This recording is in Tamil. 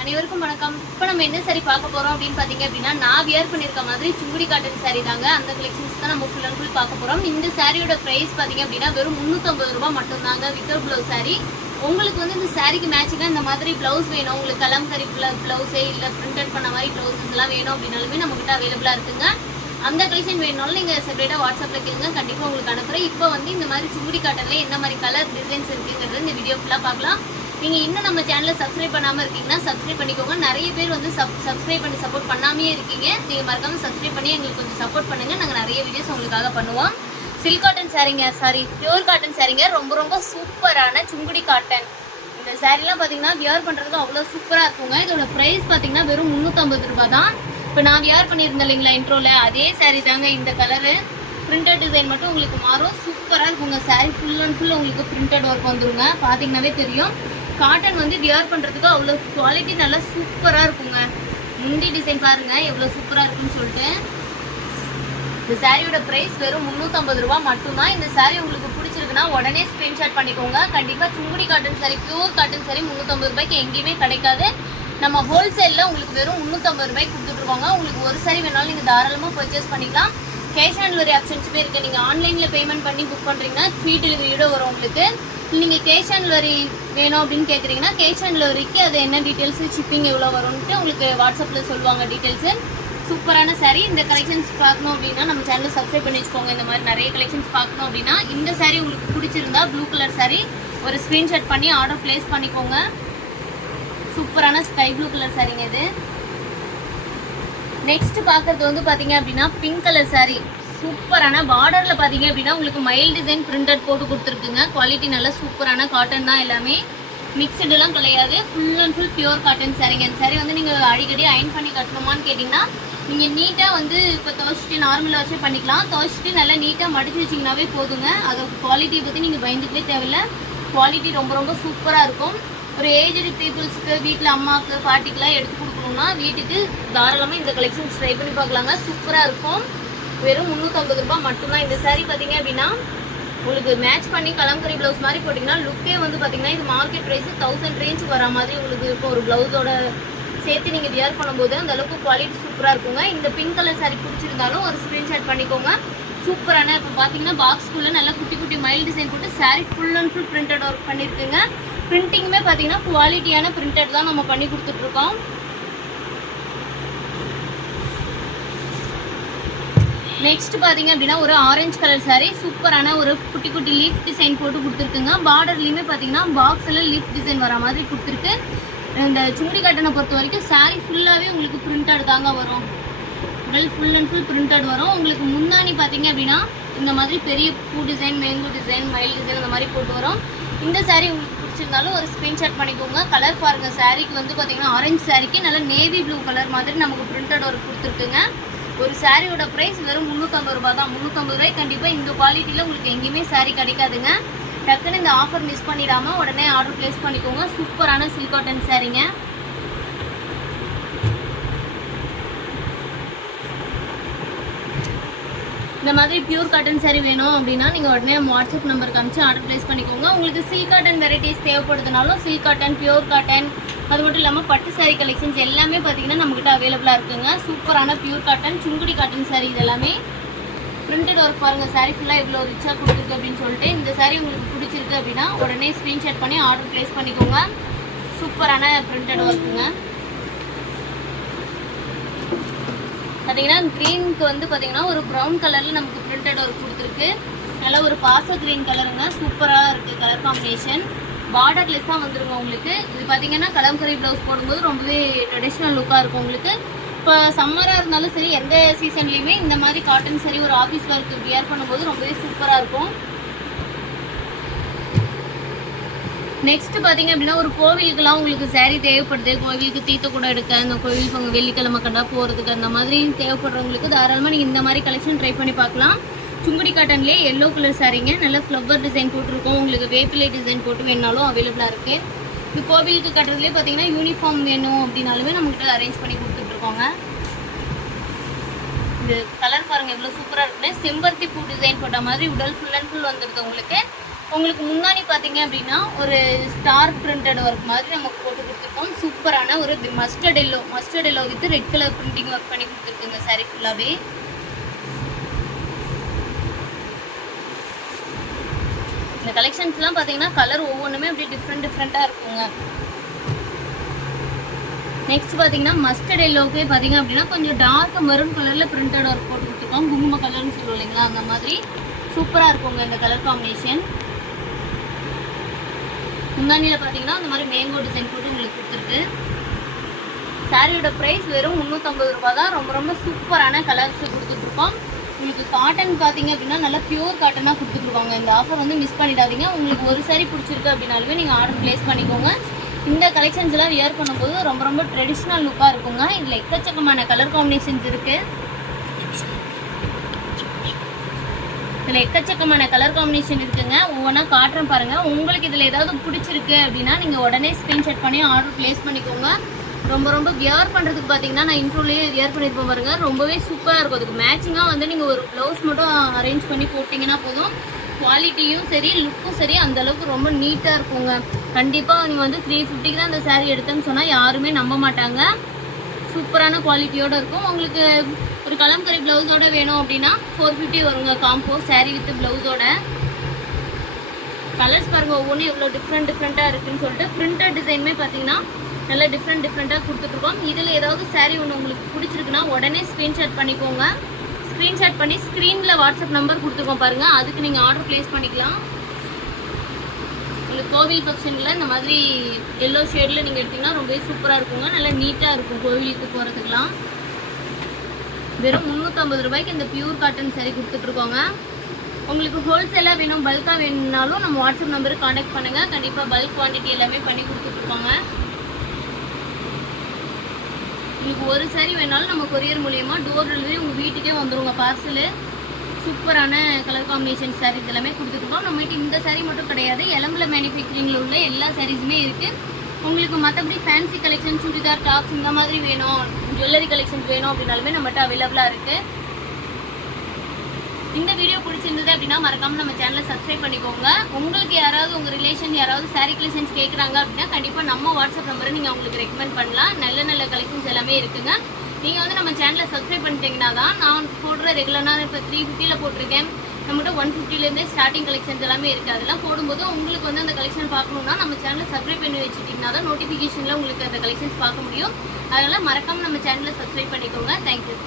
அனைவருக்கும் வணக்கம். இப்போ நம்ம என்ன சாரி பார்க்க போறோம் அப்படின்னு பாத்தீங்க அப்படின்னா, நான் வியர் பண்ணிருக்க மாதிரி சுங்குடி காட்டன் சாரி தாங்க. அந்த கலெக்ஷன்ஸ் தான் நம்ம ஃபுல் அண்ட் ஃபுல் பார்க்க போறோம். இந்த சாரியோட பிரைஸ் பாத்தீங்க அப்படின்னா வெறும் 350 ரூபாய் மட்டும் தாங்க. Without blouse sorry. உங்களுக்கு வந்து இந்த சாரிக்கு மேட்சிங்கா இந்த மாதிரி பிளவுஸ் வேணும், உங்களுக்கு கலம்கரி பிளவுஸே இல்ல பிரிண்டட் பண்ண மாதிரி பிளவுசஸ் எல்லாம் வேணும் அப்படின்னாலுமே நம்ம கிட்ட அவைலபிளா இருக்குங்க. அந்த கலெக்ஷன் வேணும்னாலும் நீங்க செப்பரேட்டா வாட்ஸ்அப்ல கேளுங்க, கண்டிப்பா உங்களுக்கு அனுப்புறேன். இப்போ வந்து இந்த மாதிரி சுங்குடி காட்டன்ல என்ன மாதிரி கலர் டிசைன்ஸ் இருக்குங்கிறது இந்த வீடியோ ஃபுல்லா பார்க்கலாம். நீங்க இன்னும் நம்ம சேனலை சப்ஸ்கிரைப் பண்ணாம இருக்கீங்கன்னா சப்ஸ்கிரைப் பண்ணிக்கோங்க. நிறைய பேர் வந்து சப்ஸ்கிரைப் பண்ணி சப்போர்ட் பண்ணாமே இருக்கீங்க. நீங்க மறக்காம சப்ஸ்கிரைப் பண்ணி எங்களுக்கு கொஞ்சம் சப்போர்ட் பண்ணுங்க. நாங்க நிறைய வீடியோஸ் உங்களுக்காக பண்ணுவோம். சில்க் காட்டன் சாரிங்க, பியூர் காட்டன் சாரிங்க. ரொம்ப ரொம்ப சூப்பரான சுங்குடி காட்டன். இந்த சாரிலாம் பாத்தீங்கன்னா வியர் பண்றதுக்கு அவ்வளவு சூப்பரா இருக்குங்க. இதோட பிரைஸ் பாத்தீங்கன்னா வெறும் 350 ரூபாய் தான். இப்போ நான் வியர் பண்ணியிருந்தேன் இல்லைங்களா இன்ட்ரோல, அதே சாரி தாங்க. இந்த கலரு பிரிண்டட் டிசைன் மட்டும் உங்களுக்கு மாறும். சூப்பரா இருக்குங்க. சாரி ஃபுல் அண்ட் ஃபுல் உங்களுக்கு பிரிண்டட் ஒர்க் வந்துருங்க. பாத்தீங்கன்னாவே தெரியும். காட்டன் வந்து வியர் பண்ணுறதுக்கு அவ்வளோ குவாலிட்டி நல்லா சூப்பராக இருக்குங்க. முந்தி டிசைன் பாருங்கள் எவ்வளோ சூப்பராக இருக்குன்னு சொல்லிட்டு. இந்த சாரியோட ப்ரைஸ் வெறும் 350 ரூபா மட்டும்தான். இந்த சாரி உங்களுக்கு பிடிச்சிருக்குன்னா உடனே ஸ்க்ரீன்ஷாட் பண்ணிக்கோங்க. கண்டிப்பாக Sungudi cotton sorry, pure cotton sorry 350 ரூபாய்க்கு எங்கேயுமே கிடைக்காது. நம்ம ஹோல்சேலில் உங்களுக்கு வெறும் 350 ரூபாய்க்கு கொடுத்துட்ருக்கோங்க. உங்களுக்கு ஒரு சாரி வேணாலும் நீங்கள் தாராளமாக பர்ச்சேஸ் பண்ணிக்கலாம். கேஷ் ஆன் டெலிவரி ஆப்ஷன்ஸுமே இருக்குது. நீங்கள் ஆன்லைனில் பேமெண்ட் பண்ணி புக் பண்ணுறீங்கன்னா ஃப்ரீ டெலிவரியோட வரும் உங்களுக்கு. நீங்கள் கேஷ் ஆன் டெலிவரி வேணும் அப்படின்னு கேட்குறீங்கன்னா கேஷ் ஆன் டெலிவரிக்கு அது என்ன டீட்டெயில்ஸு, ஷிப்பிங் எவ்வளோ வரும்ன்ட்டு உங்களுக்கு வாட்ஸ்அப்பில் சொல்லுவாங்க டீட்டெயில்ஸு. சூப்பரான சாரீ. இந்த கலெக்ஷன்ஸ் பார்க்கணும் அப்படின்னா நம்ம சேனலை சப்ஸ்கிரைப் பண்ணி வச்சுக்கோங்க. இந்த மாதிரி நிறைய கலெக்ஷன்ஸ் பார்க்கணும் அப்படின்னா இந்த சாரீ உங்களுக்கு பிடிச்சிருந்தா ப்ளூ கலர் சாரீ ஒரு ஸ்க்ரீன்ஷாட் பண்ணி ஆர்டர் ப்ளேஸ் பண்ணிக்கோங்க. சூப்பரான ஸ்கை ப்ளூ கலர் சாரீங்க இது. நெக்ஸ்ட் பார்க்குறது வந்து பார்த்தீங்க அப்படின்னா பிங்க் கலர் சாரீ. சூப்பரான பார்டரில் பார்த்தீங்க அப்படின்னா உங்களுக்கு மைல் டிசைன் பிரிண்டட் போட்டு கொடுத்துருக்குங்க. குவாலிட்டி நல்லா சூப்பரான காட்டன் தான். எல்லாமே மிக்சடுலாம் கிடையாது. Full and full pure cotton சாரீங்க. இந்த சாரீ வந்து நீங்கள் அடிக்கடி அயன் பண்ணி கட்டணுமான்னு கேட்டிங்கன்னா நீங்கள் நீட்டாக வந்து இப்போ துவைச்சிட்டு நார்மலாக வச்சு பண்ணிக்கலாம். துவைச்சிட்டு நல்லா நீட்டாக மடிச்சு வச்சிங்கனாவே போதுங்க. அதோட குவாலிட்டியை பற்றி நீங்கள் பயந்துக்கவே தேவையில்லை. குவாலிட்டி ரொம்ப ரொம்ப சூப்பராக இருக்கும். ஒரு ஏஜ்டு பீப்புள்ஸுக்கு வீட்டில் அம்மாவுக்கு பாட்டிக்கெலாம் எடுத்து கொடுக்கணும்னா வீட்டுக்கு தாராளமாக இந்த கலெக்ஷன்ஸ் ட்ரை பண்ணி பார்க்கலாங்க. சூப்பராக இருக்கும். வெறும் 350 ரூபாய் மட்டும்தான். இந்த சாரீ பார்த்தீங்க அப்படின்னா உங்களுக்கு மேட்ச் பண்ணி கலம்கரி ப்ளவுஸ் மாதிரி போட்டிங்கன்னா லுக்கே வந்து பார்த்தீங்கன்னா இது மார்க்கெட் ப்ரைஸ் 1000 ரேஞ்ச் வர மாதிரி உங்களுக்கு இருக்கும். ஒரு ப்ளவுஸோட சேர்த்து நீங்கள் வியர் பண்ணும்போது அந்த அளவுக்கு குவாலிட்டி சூப்பராக இருக்குங்க. இந்த பிங்க் கலர் சாரீ பிடிச்சிருந்தாலும் ஒரு ஸ்க்ரீன்ஷாட் பண்ணிக்கோங்க. சூப்பரான இப்போ பார்த்தீங்கன்னா பாக்ஸ்குள்ளே நல்லா குட்டி குட்டி மைல் டிசைன் போட்டு sari full and full printed work பண்ணியிருக்குங்க. பிரிண்டிங்குமே பார்த்தீங்கன்னா குவாலிட்டியான பிரிண்டட் தான் நம்ம பண்ணி கொடுத்துட்ருக்கோம். நெக்ஸ்ட் பார்த்தீங்க அப்படின்னா ஒரு ஆரஞ்சு கலர் சாரீ. சூப்பரான ஒரு குட்டி குட்டி லீஃப் டிசைன் போட்டு கொடுத்துருக்குங்க. பார்டர்லையுமே பார்த்தீங்கன்னா பாக்ஸில் லீஃப் டிசைன் வர மாதிரி கொடுத்துருக்கு. இந்த சுங்குடி காட்டனை பொறுத்த வரைக்கும் சாரீ ஃபுல்லாகவே உங்களுக்கு பிரிண்டட் தாங்க வரும். உடல் ஃபுல் அண்ட் ஃபுல் பிரிண்டட் வரும். உங்களுக்கு முந்தானி பார்த்தீங்க அப்படின்னா இந்த மாதிரி பெரிய பூ டிசைன், மேங்கோ டிசைன், மயில் டிசைன் இந்த மாதிரி போட்டு வரும். இந்த சாரீ உங்களுக்கு பிடிச்சிருந்தாலும் ஒரு ஸ்க்ரீன்ஷாட் பண்ணிக்கோங்க. கலர் பாருங்கள். சாரீக்கு வந்து பார்த்தீங்கன்னா ஆரஞ்சு சாரீக்கு நல்லா நேவி ப்ளூ கலர் மாதிரி நமக்கு பிரிண்டட் ஒர்க் கொடுத்துருக்குங்க. ஒரு சாரியோட ப்ரைஸ் வெறும் 350 ரூபாய் தான். 350 ரூபாய் கண்டிப்பாக இந்த குவாலிட்டியில் உங்களுக்கு எங்கேயுமே சாரீ கிடைக்காதுங்க. டக்குன்னு இந்த ஆஃபர் மிஸ் பண்ணிடாமல் உடனே ஆர்டர் ப்ளேஸ் பண்ணிக்கோங்க. சூப்பரான சில்க் காட்டன் சாரீங்க. இந்த மாதிரி பியூர் காட்டன் சாரீ வேணும் அப்படின்னா நீங்கள் உடனே நம்ம வாட்ஸ்அப் நம்பருக்கு அனுப்பிச்சு ஆர்டர் ப்ளேஸ் பண்ணிக்கோங்க. உங்களுக்கு சில்க் காட்டன் வெரைட்டிஸ் தேவைப்படுதுனாலும் சில்க் காட்டன், பியூர் காட்டன், அது மட்டும் இல்லாமல் பட்டு சாரீ கலெக்ஷன்ஸ் எல்லாமே பார்த்தீங்கன்னா நம்மகிட்ட அவைலபிளாக இருக்குங்க. சூப்பரான pure cotton, Sungudi cotton sari இது எல்லாமே பிரிண்டட் ஒர்க் பாருங்கள். சாரீ ஃபுல்லாக எவ்வளோ ரிச்சாக கொடுத்துருக்கு அப்படின்னு சொல்லிட்டு. இந்த சாரீ உங்களுக்கு பிடிச்சிருக்கு அப்படின்னா உடனே ஸ்க்ரீன்ஷாட் பண்ணி ஆர்டர் ப்ளேஸ் பண்ணிக்கோங்க. சூப்பரான பிரிண்டட் ஒர்க்குங்க. பார்த்தீங்கன்னா க்ரீனுக்கு வந்து பார்த்தீங்கன்னா ஒரு ப்ரௌன் கலரில் நமக்கு பிரிண்டட் ஒர்க் கொடுத்துருக்கு. நல்லா ஒரு பாச க்ரீன் கலருங்க. சூப்பராக இருக்குது கலர் காம்பினேஷன். பார்டர்லெஸ்ஸாக வந்துருங்க உங்களுக்கு. இது பார்த்தீங்கன்னா கலம்கரி ப்ளவுஸ் போடும்போது ரொம்பவே ட்ரெடிஷ்னல் லுக்காக இருக்கும் உங்களுக்கு. இப்போ சம்மராக இருந்தாலும் சரி எந்த சீசன்லேயுமே இந்த மாதிரி காட்டன் சரி ஒரு ஆஃபீஸ் ஒர்க்கு வியர் பண்ணும்போது ரொம்பவே சூப்பராக இருக்கும். நெக்ஸ்ட் பார்த்தீங்க அப்படின்னா ஒரு கோவிலுக்கெல்லாம் உங்களுக்கு சாரீ தேவைப்படுது. கோவிலுக்கு தீர்த்த கூட எடுக்க, அந்த கோவிலுக்கு அவங்க வெள்ளிக்கிழமை கண்டா போகிறதுக்கு அந்த மாதிரி தேவைப்படுறவங்களுக்கு தாராளமாக நீங்கள் இந்த மாதிரி கலெக்ஷன் ட்ரை பண்ணி பார்க்கலாம். சுங்குடி காட்டன்லேயே எல்லோ கலர் சாரீங்க. நல்லா ஃப்ளவர் டிசைன் போட்டிருக்கோம். உங்களுக்கு வேப்பிலை டிசைன் போட்டு வேணாலும் அவைலபிளாக இருக்குது. இந்த கோவிலுக்கு கட்டுறதுலேயே பார்த்தீங்கன்னா யூனிஃபார்ம் வேணும் அப்படின்னாலுமே நம்மகிட்ட அரேஞ்ச் பண்ணி கொடுத்துட்ருக்கோங்க. இந்த கலர் பாருங்கள் எவ்வளோ சூப்பராக இருக்குன்னு. செம்பருத்தி பூ டிசைன் போட்ட மாதிரி உடல் ஃபுல் அண்ட் ஃபுல் வந்துடுது உங்களுக்கு. உங்களுக்கு முன்னாடி பார்த்தீங்க அப்படின்னா ஒரு ஸ்டார் பிரிண்டட் ஒர்க் மாதிரி நமக்கு போட்டு கொடுத்துருக்கோம். சூப்பர் சூப்பரான ஒரு mustard yellow with red colour printing work பண்ணி கொடுத்துருக்குங்க சாரி ஃபுல்லாகவே. இந்த கலெக்ஷன்ஸ்லாம் பார்த்தீங்கன்னா கலர் ஒவ்வொன்றுமே அப்படியே டிஃப்ரெண்ட்டாக இருக்குங்க. நெக்ஸ்ட் பார்த்தீங்கன்னா மஸ்டர்ட் எல்லோவுக்கே பார்த்தீங்க அப்படின்னா கொஞ்சம் டார்க் மெரூன் கலரில் பிரிண்டட் ஒர்க் போட்டு கொடுத்துருக்கோம். குங்கும கலர்னு சொல்லுவோம் இல்லைங்களா, அந்த மாதிரி சூப்பராக இருக்குங்க இந்த கலர் காம்பினேஷன். முந்தானியில் பார்த்தீங்கன்னா அந்த மாதிரி மேங்கோ டிசைன் போட்டு உங்களுக்கு கொடுத்துருக்கு. சாரியோட ப்ரைஸ் வெறும் 350 ரூபா தான். ரொம்ப ரொம்ப சூப்பரான கலர்ஸ் கொடுத்துட்ருக்கோம். உங்களுக்கு காட்டன் பார்த்தீங்க அப்படின்னா நல்லா பியூர் காட்டனாக கொடுத்துட்ருக்காங்க. இந்த ஆஃபர் வந்து மிஸ் பண்ணிடாதீங்க. உங்களுக்கு ஒரு சாரி பிடிச்சிருக்கு அப்படின்னாலுமே நீங்கள் ஆர்டர் ப்ளேஸ் பண்ணிக்கோங்க. இந்த கலெக்ஷன்ஸ் எல்லாம் வியர் பண்ணும்போது ரொம்ப ரொம்ப ட்ரெடிஷ்னல் லுக்காக இருக்குங்க. இதில் எக்கச்சக்கமான கலர் காம்பினேஷன்ஸ் இருக்குது. இதில் எக்கச்சக்கமான கலர் காம்பினேஷன் இருக்குங்க. ஒவ்வொன்றா காட்டுறேன் பாருங்கள். உங்களுக்கு இதில் ஏதாவது பிடிச்சிருக்கு அப்படின்னா நீங்கள் உடனே ஸ்க்ரீன்ஷாட் பண்ணி ஆர்டர் ப்ளேஸ் பண்ணிக்கோங்க. ரொம்ப ரொம்ப வியர் பண்ணுறதுக்கு பார்த்தீங்கன்னா நான் இன்ட்ரோலேயே வியர் பண்ணியிருப்பேன் பாருங்கள். ரொம்பவே சூப்பராக இருக்கும். அதுக்கு மேட்சிங்காக வந்து நீங்கள் ஒரு ப்ளவுஸ் மட்டும் அரேஞ்ச் பண்ணி போட்டிங்கன்னா போதும். குவாலிட்டியும் சரி லுக்கும் சரி அந்தளவுக்கு ரொம்ப நீட்டாக இருக்குங்க. கண்டிப்பாக நீங்கள் வந்து 350க்கு தான் இந்த சாரீ எடுத்தேன்னு சொன்னால் யாருமே நம்ப மாட்டாங்க. சூப்பரான குவாலிட்டியோடு இருக்கும். உங்களுக்கு ஒரு கலம்கரி ப்ளவுஸோட வேணும் அப்படின்னா 450 வருங்க காம்போ சாரீ வித் ப்ளவுஸோட. கலர்ஸ் பாருங்கள் ஒவ்வொன்றும் எவ்வளோ டிஃப்ரெண்ட்டாக இருக்குதுன்னு சொல்லிட்டு. பிரிண்டட் டிசைனுமே பார்த்தீங்கன்னா நல்லா டிஃப்ரெண்ட்டாக கொடுத்துட்ருக்கோம். இதில் ஏதாவது சாரீ ஒன்று உங்களுக்கு பிடிச்சிருக்குன்னா உடனே ஸ்க்ரீன்ஷாட் பண்ணிக்கோங்க. ஸ்க்ரீன்ஷாட் பண்ணி ஸ்க்ரீனில் வாட்ஸ்அப் நம்பர் கொடுத்துருக்கோம் பாருங்கள், அதுக்கு நீங்கள் ஆர்டர் ப்ளேஸ் பண்ணிக்கலாம். உங்களுக்கு கோவில் ஃபங்க்ஷனில் இந்த மாதிரி எல்லோ ஷேடில் நீங்கள் எடுத்திங்கன்னா ரொம்பவே சூப்பராக இருக்குங்க. நல்லா நீட்டாக இருக்கும் கோவிலுக்கு போகிறதுக்கெலாம். வெறும் 350 ரூபாய்க்கு இந்த பியூர் காட்டன் சாரீ கொடுத்துட்ருக்கோங்க. உங்களுக்கு ஹோல்சேலாக வேணும் பல்காக வேணும்னாலும் நம்ம வாட்ஸ்அப் நம்பருக்கு காண்டாக்ட் பண்ணுங்கள். கண்டிப்பாக பல்க் குவான்டிட்டி எல்லாமே பண்ணி கொடுத்துட்ருக்கோங்க. உங்களுக்கு ஒரு சாரி வேணாலும் நம்ம கொரியர் மூலியமா டோர் டெலிவரி உங்கள் வீட்டுக்கே வந்துருங்க பார்சலு. சூப்பரான கலர் காம்பினேஷன் சாரீஸ் எல்லாமே கொடுத்துருக்கோம். நம்மகிட்ட இந்த சாரீ மட்டும் கிடையாது, எலம்புல மேனுஃபேக்சரிங்கில் உள்ள எல்லா சாரீஸுமே இருக்குது. உங்களுக்கு மற்றபடி ஃபேன்சி கலெக்ஷன், சுடிதார், டாப்ஸ் இந்த மாதிரி வேணும், ஜுவல்லரி கலெக்ஷன்ஸ் வேணும் அப்படின்னாலுமே நம்மகிட்ட அவைலபிளாக இருக்குது. இந்த வீடியோ பிடிச்சிருந்தது அப்படின்னா மறக்காமல் நம்ம சேனலை சப்ஸ்கிரைப் பண்ணிக்கோங்க. உங்களுக்கு யாராவது உங்கள் ரிலேஷன் யாராவது சாரீ கலெக்ஷன்ஸ் கேட்குறாங்க அப்படின்னா கண்டிப்பாக நம்ம வாட்ஸ்அப் நம்பரை நீங்கள் அவங்களுக்கு ரெக்கமெண்ட் பண்ணலாம். நல்ல நல்ல கலெக்ஷன்ஸ் எல்லாமே இருக்குங்க. நீங்கள் வந்து நம்ம சேனலை சப்ஸ்கிரைப் பண்ணிட்டீங்கன்னா தான் நான் போடுற ரெகுலராக இப்போ 350ல் போட்டிருக்கேன். நம்மகிட்ட 150லேருந்தே ஸ்டார்டிங் கலெக்ஷன்ஸ் எல்லாமே இருக்குது. அதெல்லாம் போடும்போது உங்களுக்கு வந்து அந்த கலெக்ஷன் பார்க்கணுன்னா நம்ம சேனலை சப்ஸ்கிரைப் பண்ணி வச்சுட்டிங்கன்னா தான் நோட்டிஃபிகேஷனில் உங்களுக்கு அந்த கலெக்ஷன்ஸ் பார்க்க முடியும். அதனால் மறக்காமல் நம்ம சேனலை சப்ஸ்கிரைப் பண்ணிக்கோங்க. தேங்க்யூ.